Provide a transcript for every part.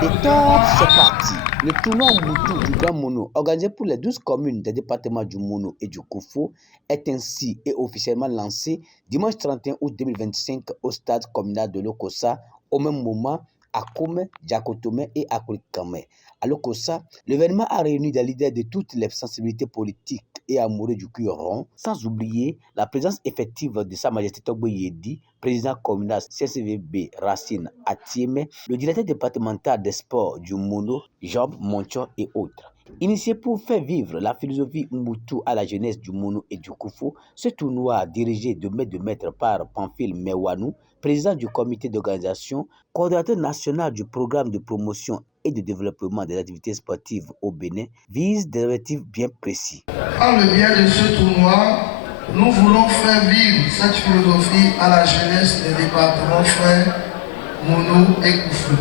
Des top, c'est parti. Le tournoi Moutou du Grand Mono, organisé pour les 12 communes des départements du Mono et du Koufo, est ainsi et officiellement lancé dimanche 31 août 2025 au stade communal de Lokossa, au même moment à Kome, Diakotome et à Koulikame. À Lokossa, l'événement a réuni des leaders de toutes les sensibilités politiques et amoureux du cuir rond, sans oublier la présence effective de Sa Majesté Togbo Yedi, président communal CCVB Racine Atieme, le directeur départemental des sports du Mono, Job Moncho et autres. Initié pour faire vivre la philosophie Mbutu à la jeunesse du Mono et du Koufo, ce tournoi dirigé de maître par Pamphile Mewanou, président du comité d'organisation, coordinateur national du programme de promotion et de développement des activités sportives au Bénin, vise des objectifs bien précis. Par le biais de ce tournoi, nous voulons faire vivre cette philosophie à la jeunesse des départements frères Mono et Koufo.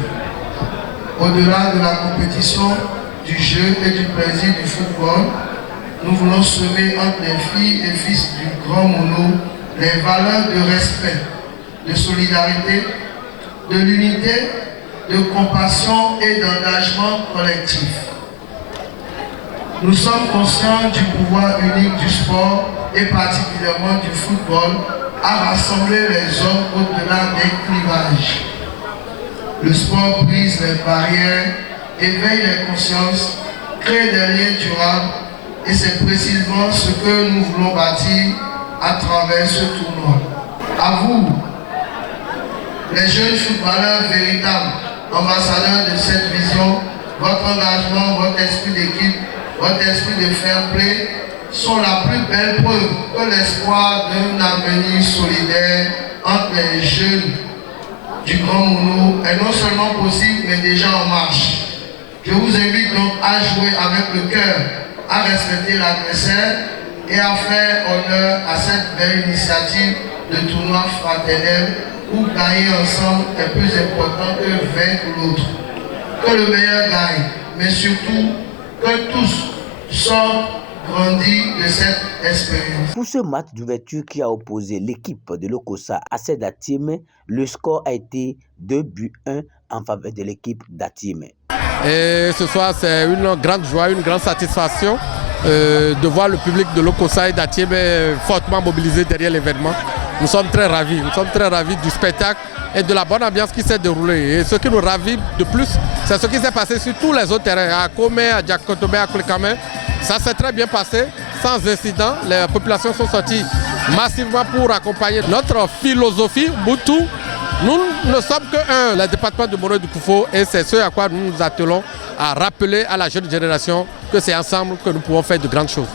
Au-delà de la compétition, du jeu et du plaisir du football, nous voulons semer entre les filles et fils du Grand Mono les valeurs de respect, de solidarité, de l'unité, de compassion et d'engagement collectif. Nous sommes conscients du pouvoir unique du sport et particulièrement du football à rassembler les hommes au-delà des clivages. Le sport brise les barrières, éveille les consciences, crée des liens durables et c'est précisément ce que nous voulons bâtir à travers ce tournoi. À vous, les jeunes footballeurs véritables, ambassadeurs de cette vision, votre engagement, votre esprit d'équipe, votre esprit de fair play sont la plus belle preuve que l'espoir d'un avenir solidaire entre les jeunes du Grand Mono est non seulement possible mais déjà en marche. Je vous invite donc à jouer avec le cœur, à respecter l'adversaire et à faire honneur à cette belle initiative de tournoi fraternel où gagner ensemble est plus important que vaincre l'autre. Que le meilleur gagne, mais surtout que tous sortent grandis de cette expérience. Pour ce match d'ouverture qui a opposé l'équipe de Lokossa à celle d'Atieme, le score a été 2-1 en faveur de l'équipe d'Atieme. Et ce soir, c'est une grande joie, une grande satisfaction de voir le public de Lokossa et d'Atieme fortement mobilisé derrière l'événement. Nous sommes très ravis du spectacle et de la bonne ambiance qui s'est déroulée. Et ce qui nous ravit de plus, c'est ce qui s'est passé sur tous les autres terrains, à Kome, à Diakotome, à Koulikame. Ça s'est très bien passé, sans incident. Les populations sont sorties massivement pour accompagner notre philosophie Mbutu. Nous ne sommes que le département du Mono et du Koufo, et c'est ce à quoi nous nous attelons à rappeler à la jeune génération que c'est ensemble que nous pouvons faire de grandes choses.